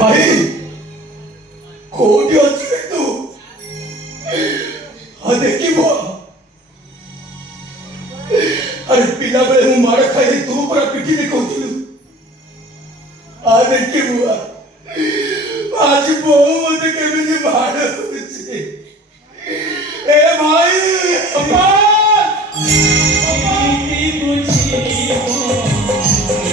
भाई कोटी अच्छी तू हाँ देखी वो अरे पिला बेले मु मार खाई तू पूरा पिटी देखौथिलु आ देखी बुआ आज बहु मते केमिति मार होछि ए भाई अम्मा की बुझी हो